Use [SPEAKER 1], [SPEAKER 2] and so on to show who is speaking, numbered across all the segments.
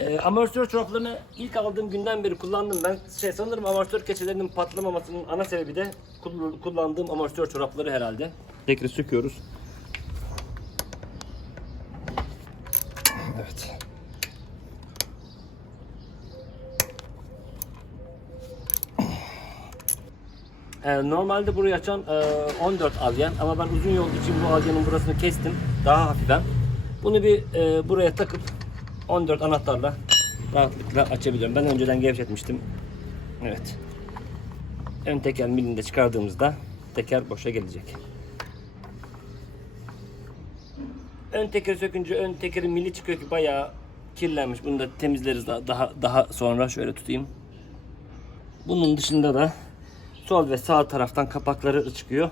[SPEAKER 1] Ee, amortisör çoraplarını ilk aldığım günden beri kullandım ben. Şey sanırım amortisör keçelerinin patlamamasının ana sebebi de kull- kullandığım amortisör çorapları herhalde. Tekrar söküyoruz. Evet. Ee, normalde burayı açan e, 14 alyen ama ben uzun yol için bu alyenin burasını kestim daha hafiften. Bunu bir e, buraya takıp 14 anahtarla rahatlıkla açabiliyorum. Ben önceden gevşetmiştim. Evet. Ön teker milini de çıkardığımızda teker boşa gelecek. Ön tekeri sökünce ön tekerin mili çıkıyor ki bayağı kirlenmiş. Bunu da temizleriz daha daha, daha sonra şöyle tutayım. Bunun dışında da sol ve sağ taraftan kapakları çıkıyor.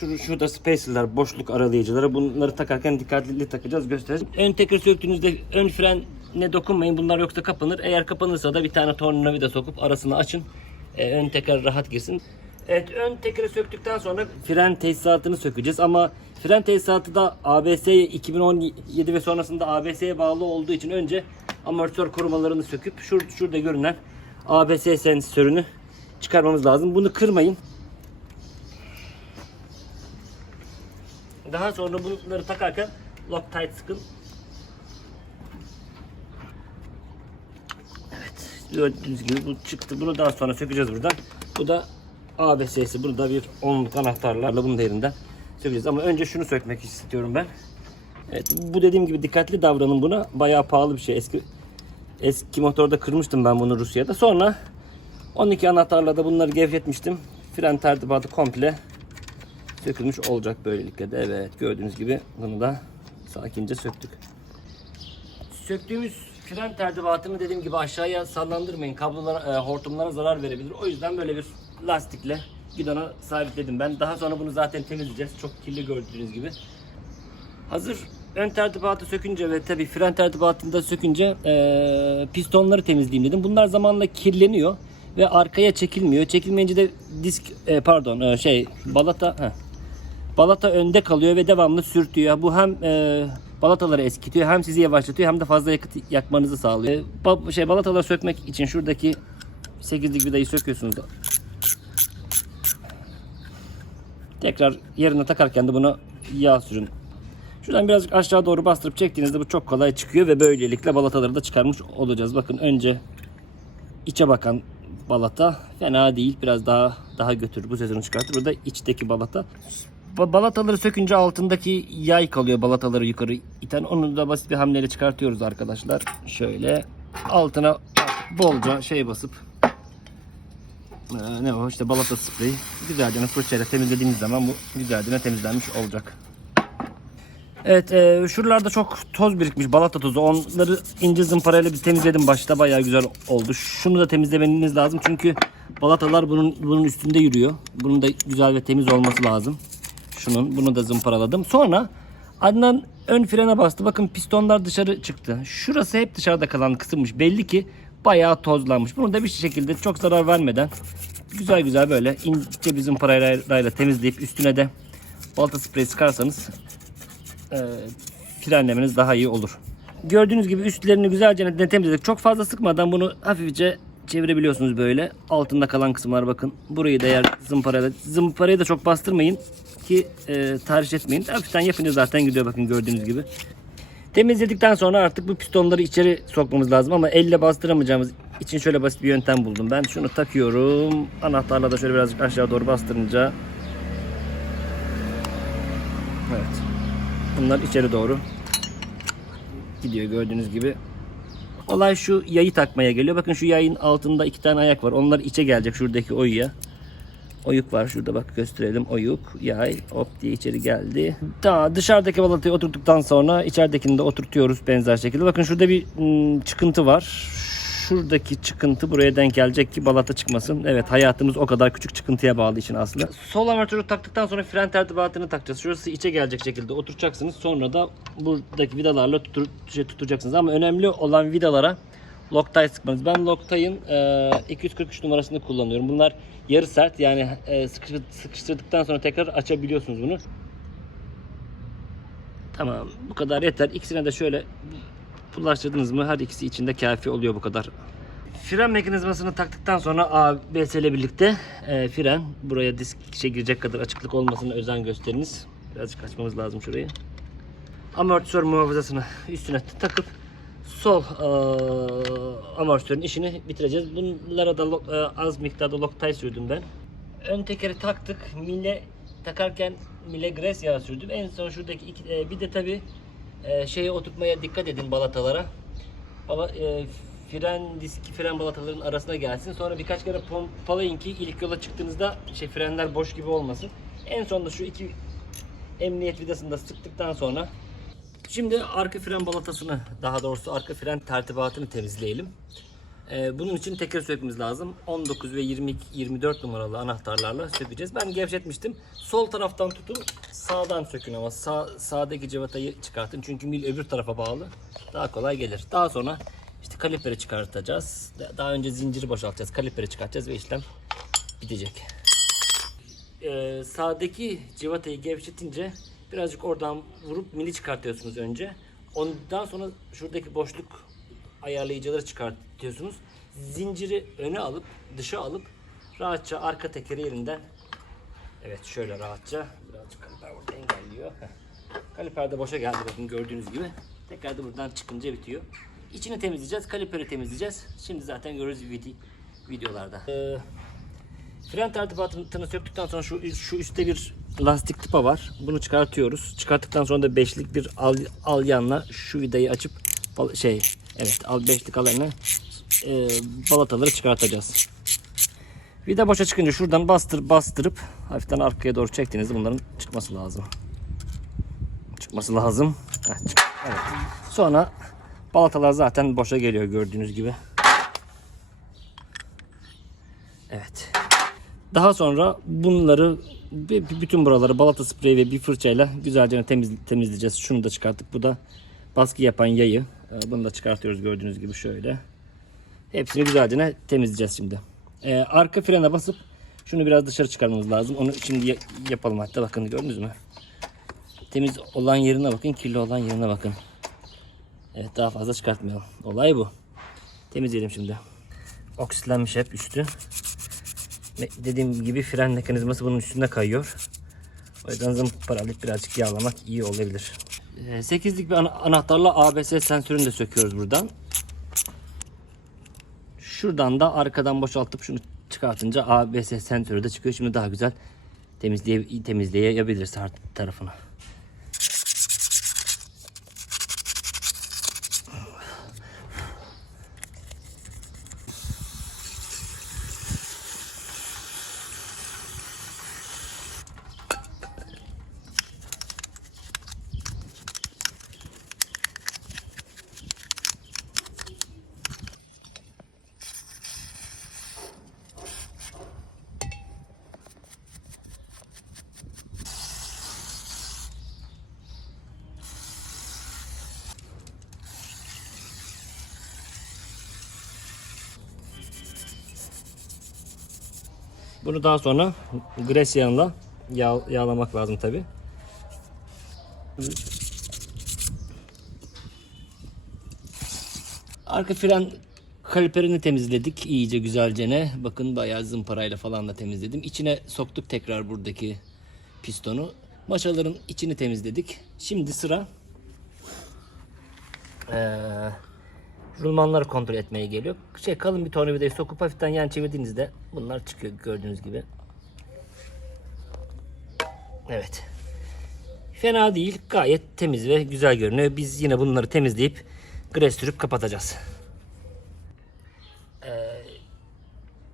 [SPEAKER 1] Şurada, şurada spacerlar, boşluk aralayıcıları. Bunları takarken dikkatli takacağız, göstereceğim. Ön teker söktüğünüzde ön frene dokunmayın. Bunlar yoksa kapanır. Eğer kapanırsa da bir tane tornavida sokup arasını açın. Ee, ön teker rahat girsin. Evet, ön tekeri söktükten sonra fren tesisatını sökeceğiz ama fren tesisatı da ABS 2017 ve sonrasında ABS'ye bağlı olduğu için önce amortisör korumalarını söküp şur şurada görünen ABS sensörünü çıkarmamız lazım. Bunu kırmayın. Daha sonra bunları takarken Loctite sıkın. Evet. Gördüğünüz gibi bu çıktı. Bunu daha sonra sökeceğiz buradan. Bu da ABS'si. Bunu da bir onluk anahtarlarla bunun da sökeceğiz. Ama önce şunu sökmek istiyorum ben. Evet, bu dediğim gibi dikkatli davranın buna. Bayağı pahalı bir şey. Eski eski motorda kırmıştım ben bunu Rusya'da. Sonra 12 anahtarla da bunları gevşetmiştim. Fren tertibatı komple sökülmüş olacak böylelikle de. Evet gördüğünüz gibi bunu da sakince söktük. Söktüğümüz fren tertibatını dediğim gibi aşağıya sallandırmayın. Kablolara, e, hortumlara zarar verebilir. O yüzden böyle bir lastikle gidona sabitledim ben. Daha sonra bunu zaten temizleyeceğiz. Çok kirli gördüğünüz gibi. Hazır ön tertibatı sökünce ve tabi fren tertibatını da sökünce e, pistonları temizleyeyim dedim. Bunlar zamanla kirleniyor ve arkaya çekilmiyor. Çekilmeyince de disk e, pardon e, şey balata heh. Balata önde kalıyor ve devamlı sürtüyor. Bu hem e, balataları eskitiyor hem sizi yavaşlatıyor hem de fazla yakıt yakmanızı sağlıyor. E, ba- şey balataları sökmek için şuradaki 8'lik vidayı söküyorsunuz. Tekrar yerine takarken de buna yağ sürün. Şuradan birazcık aşağı doğru bastırıp çektiğinizde bu çok kolay çıkıyor ve böylelikle balataları da çıkarmış olacağız. Bakın önce içe bakan balata fena değil. Biraz daha daha götürür. Bu sezonu çıkartır. Burada içteki balata. Ba- Balataları sökünce altındaki yay kalıyor balataları yukarı iten. Onu da basit bir hamleyle çıkartıyoruz arkadaşlar. Şöyle altına bolca şey basıp ee, ne o işte balata spreyi güzelce fırçayla temizlediğimiz zaman bu güzelce temizlenmiş olacak. Evet e, şuralarda çok toz birikmiş balata tozu. Onları ince zımparayla bir temizledim başta bayağı güzel oldu. Şunu da temizlemeniz lazım çünkü balatalar bunun bunun üstünde yürüyor. Bunun da güzel ve temiz olması lazım. Şunun bunu da zımparaladım. Sonra Adnan ön frene bastı. Bakın pistonlar dışarı çıktı. Şurası hep dışarıda kalan kısımmış. Belli ki bayağı tozlanmış. Bunu da bir şekilde çok zarar vermeden güzel güzel böyle ince bir zımparayla temizleyip üstüne de balata spreyi sıkarsanız e, frenlemeniz daha iyi olur. Gördüğünüz gibi üstlerini güzelce temizledik. Çok fazla sıkmadan bunu hafifçe çevirebiliyorsunuz böyle. Altında kalan kısımlar bakın. Burayı da eğer zımparayla zımparayı da çok bastırmayın ki e, tahriş etmeyin. Hafiften yapınca zaten gidiyor bakın gördüğünüz gibi. Temizledikten sonra artık bu pistonları içeri sokmamız lazım ama elle bastıramayacağımız için şöyle basit bir yöntem buldum. Ben şunu takıyorum. Anahtarla da şöyle birazcık aşağı doğru bastırınca Evet. Bunlar içeri doğru gidiyor gördüğünüz gibi. Olay şu yayı takmaya geliyor. Bakın şu yayın altında iki tane ayak var. Onlar içe gelecek şuradaki oyuya. Oyuk var şurada bak gösterelim. Oyuk, yay, hop diye içeri geldi. Daha dışarıdaki balatayı oturttuktan sonra içeridekini de oturtuyoruz benzer şekilde. Bakın şurada bir ım, çıkıntı var. Şuradaki çıkıntı buraya denk gelecek ki balata çıkmasın. Evet hayatımız o kadar küçük çıkıntıya bağlı için aslında. Sol amortisörü taktıktan sonra fren tertibatını takacağız. Şurası içe gelecek şekilde oturacaksınız. Sonra da buradaki vidalarla tutur, şey, tuturacaksınız. Ama önemli olan vidalara Loctite sıkmanız. Ben Loctite'ın e, 243 numarasını kullanıyorum. Bunlar yarı sert yani e, sıkıştır- sıkıştırdıktan sonra tekrar açabiliyorsunuz bunu. Tamam bu kadar yeter. İkisine de şöyle bulaştırdınız mı her ikisi içinde kafi oluyor bu kadar. Fren mekanizmasını taktıktan sonra ABS ile birlikte e, fren buraya disk şey girecek kadar açıklık olmasına özen gösteriniz. Birazcık açmamız lazım şurayı. Amortisör muhafazasını üstüne takıp sol e, amortisörün işini bitireceğiz. Bunlara da e, az miktarda Loctite sürdüm ben. Ön tekeri taktık. Mille takarken Mille Gres yağı sürdüm. En son şuradaki iki, e, bir de tabi e, şeye oturtmaya dikkat edin balatalara. Bala, e, fren diski fren balataların arasına gelsin. Sonra birkaç kere pompalayın ki ilk yola çıktığınızda şey frenler boş gibi olmasın. En sonunda şu iki emniyet vidasını da sıktıktan sonra Şimdi arka fren balatasını, daha doğrusu arka fren tertibatını temizleyelim. Ee, bunun için teker sökmemiz lazım. 19 ve 22, 24 numaralı anahtarlarla sökeceğiz. Ben gevşetmiştim. Sol taraftan tutun, sağdan sökün ama sağ, sağdaki civatayı çıkartın. Çünkü mil öbür tarafa bağlı. Daha kolay gelir. Daha sonra işte kaliperi çıkartacağız. Daha önce zinciri boşaltacağız. Kaliperi çıkartacağız ve işlem bitecek e, sağdaki civatayı gevşetince birazcık oradan vurup mili çıkartıyorsunuz önce. Ondan sonra şuradaki boşluk ayarlayıcıları çıkartıyorsunuz. Zinciri öne alıp dışa alıp rahatça arka tekeri yerinden Evet şöyle rahatça birazcık kaliper burada engelliyor. Kaliper de boşa geldi bakın gördüğünüz gibi. Tekrar da buradan çıkınca bitiyor. İçini temizleyeceğiz, kaliperi temizleyeceğiz. Şimdi zaten görürüz vide- videolarda. Ee, Fren tertibatını söktükten sonra şu, şu üstte bir lastik tıpa var. Bunu çıkartıyoruz. Çıkarttıktan sonra da beşlik bir al, alyanla şu vidayı açıp şey evet al beşlik alanı e, balataları çıkartacağız. Vida boşa çıkınca şuradan bastır bastırıp hafiften arkaya doğru çektiğinizde bunların çıkması lazım. Çıkması lazım. Heh, çık- evet. Sonra balatalar zaten boşa geliyor gördüğünüz gibi. Evet. Daha sonra bunları bütün buraları balata spreyi ve bir fırçayla güzelce temiz, temizleyeceğiz. Şunu da çıkarttık. Bu da baskı yapan yayı. Ee, Bunu da çıkartıyoruz gördüğünüz gibi şöyle. Hepsini güzelce temizleyeceğiz şimdi. Ee, arka frene basıp şunu biraz dışarı çıkarmamız lazım. Onu şimdi ya- yapalım hatta bakın gördünüz mü? Temiz olan yerine bakın, kirli olan yerine bakın. Evet daha fazla çıkartmayalım. Olay bu. Temizleyelim şimdi. Oksitlenmiş hep üstü. Dediğim gibi fren mekanizması bunun üstünde kayıyor. O yüzden birazcık yağlamak iyi olabilir. 8'lik bir ana- anahtarla ABS sensörünü de söküyoruz buradan. Şuradan da arkadan boşaltıp şunu çıkartınca ABS sensörü de çıkıyor. Şimdi daha güzel temizleye, temizleyebiliriz her tarafını. Bunu daha sonra gres yağıyla yağ, yağlamak lazım tabi. Arka fren kaliperini temizledik iyice güzelce ne. Bakın bayağı zımparayla falan da temizledim. İçine soktuk tekrar buradaki pistonu. Maşaların içini temizledik. Şimdi sıra eee rulmanları kontrol etmeye geliyor. Şey kalın bir tornavidayı sokup hafiften yan çevirdiğinizde bunlar çıkıyor gördüğünüz gibi. Evet. Fena değil. Gayet temiz ve güzel görünüyor. Biz yine bunları temizleyip gres sürüp kapatacağız. Ee,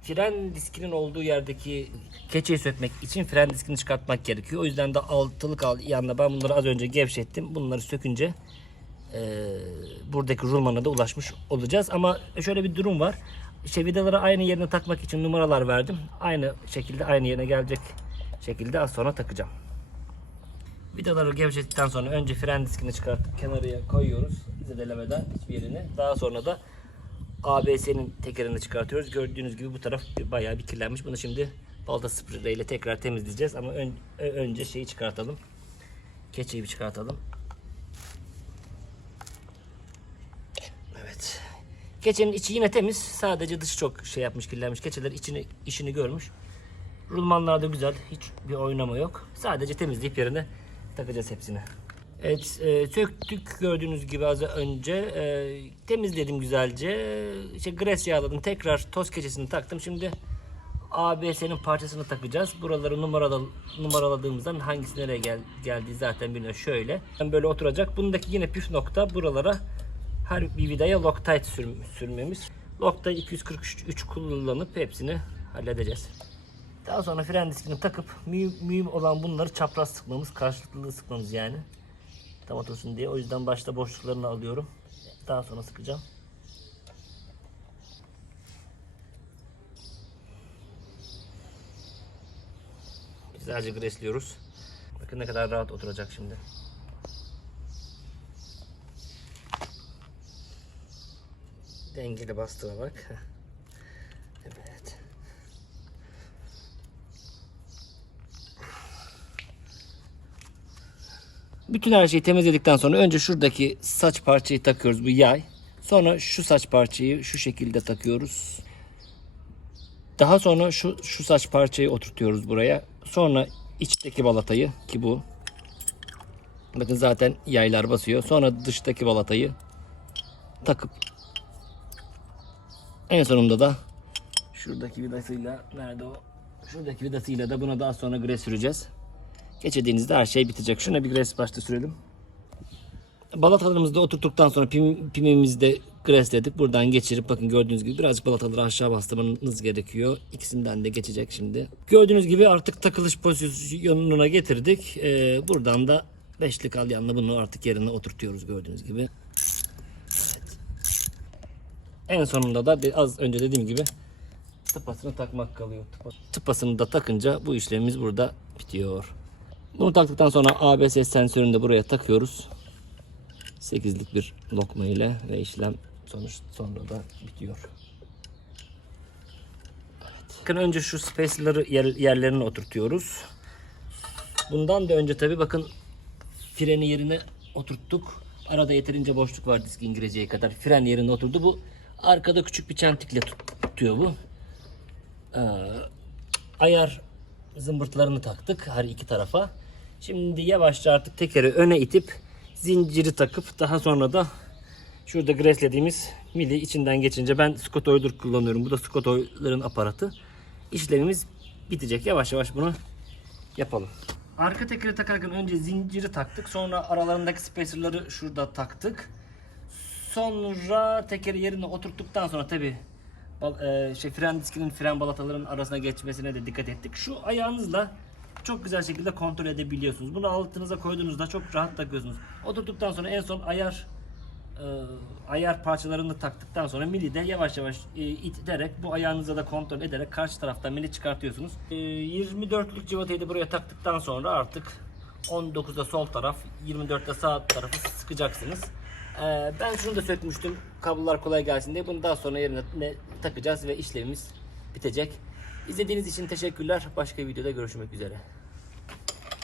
[SPEAKER 1] fren diskinin olduğu yerdeki keçeyi sökmek için fren diskini çıkartmak gerekiyor. O yüzden de altılık al yanına ben bunları az önce gevşettim. Bunları sökünce e, buradaki rulmana da ulaşmış olacağız. Ama şöyle bir durum var. İşte vidaları aynı yerine takmak için numaralar verdim. Aynı şekilde aynı yerine gelecek şekilde az sonra takacağım. Vidaları gevşettikten sonra önce fren diskini çıkartıp kenarıya koyuyoruz zedelemeden hiçbir yerine. Daha sonra da ABS'nin tekerini çıkartıyoruz. Gördüğünüz gibi bu taraf bayağı bir kirlenmiş. Bunu şimdi balta spreyiyle tekrar temizleyeceğiz ama ön- ö- önce şeyi çıkartalım. Keçeyi bir çıkartalım. Keçenin içi yine temiz. Sadece dışı çok şey yapmış kirlenmiş. Keçeler içini işini görmüş. Rulmanlar da güzel. Hiç bir oynama yok. Sadece temizleyip yerine takacağız hepsini. Evet e, söktük gördüğünüz gibi az önce. E, temizledim güzelce. İşte gres yağladım. Tekrar toz keçesini taktım. Şimdi ABS'nin parçasını takacağız. Buraları numaralı, numaraladığımızdan hangisi nereye gel, geldiği zaten bilmiyorum. Şöyle. Böyle oturacak. Bundaki yine püf nokta buralara her bir vidaya Loctite sür, sürmemiz. Loctite 243 kullanıp hepsini halledeceğiz. Daha sonra fren diskini takıp mühim, mühim olan bunları çapraz sıkmamız, karşılıklı sıkmamız yani. Tam otursun diye. O yüzden başta boşluklarını alıyorum. Daha sonra sıkacağım. Güzelce gresliyoruz. Bakın ne kadar rahat oturacak şimdi. Dengeli bastığa bak. Evet. Bütün her şeyi temizledikten sonra önce şuradaki saç parçayı takıyoruz bu yay. Sonra şu saç parçayı şu şekilde takıyoruz. Daha sonra şu şu saç parçayı oturtuyoruz buraya. Sonra içteki balatayı ki bu. Bakın zaten yaylar basıyor. Sonra dıştaki balatayı takıp en sonunda da şuradaki vidasıyla nerede o? Şuradaki vidasıyla da buna daha sonra gres süreceğiz. Geçirdiğinizde her şey bitecek. Şuna bir gres başta sürelim. Balatalarımızı da oturttuktan sonra pim, pimimizi de gresledik. Buradan geçirip bakın gördüğünüz gibi birazcık balataları aşağı bastırmanız gerekiyor. İkisinden de geçecek şimdi. Gördüğünüz gibi artık takılış pozisyonuna getirdik. Ee, buradan da beşli kalyanla bunu artık yerine oturtuyoruz gördüğünüz gibi. En sonunda da az önce dediğim gibi tıpasını takmak kalıyor. Tıpa- Tıpasını da takınca bu işlemimiz burada bitiyor. Bunu taktıktan sonra ABS sensörünü de buraya takıyoruz. 8'lik bir lokma ile ve işlem sonuç sonra da bitiyor. Bakın önce şu spacer'ları yer, yerlerine oturtuyoruz. Bundan da önce tabi bakın freni yerine oturttuk. Arada yeterince boşluk var diskin gireceği kadar. Fren yerine oturdu. Bu arkada küçük bir çentikle tut- tutuyor bu. Ee, ayar zımbırtlarını taktık her iki tarafa. Şimdi yavaşça artık tekeri öne itip zinciri takıp daha sonra da şurada greslediğimiz mili içinden geçince ben Scott Oiler kullanıyorum. Bu da Scott Oiler'ın aparatı. İşlemimiz bitecek. Yavaş yavaş bunu yapalım. Arka tekeri takarken önce zinciri taktık. Sonra aralarındaki spacerları şurada taktık. Sonra tekeri yerine oturttuktan sonra tabi şey, fren diskinin fren balataların arasına geçmesine de dikkat ettik. Şu ayağınızla çok güzel şekilde kontrol edebiliyorsunuz. Bunu altınıza koyduğunuzda çok rahat takıyorsunuz. Oturttuktan sonra en son ayar e, ayar parçalarını taktıktan sonra mili de yavaş yavaş e, iterek bu ayağınıza da kontrol ederek karşı taraftan mili çıkartıyorsunuz. E, 24'lük civatayı da buraya taktıktan sonra artık 19'da sol taraf 24'te sağ tarafı sıkacaksınız. E, ben şunu da sökmüştüm kablolar kolay gelsin diye bunu daha sonra yerine ne- takacağız ve işlemimiz bitecek. İzlediğiniz için teşekkürler. Başka videoda görüşmek üzere.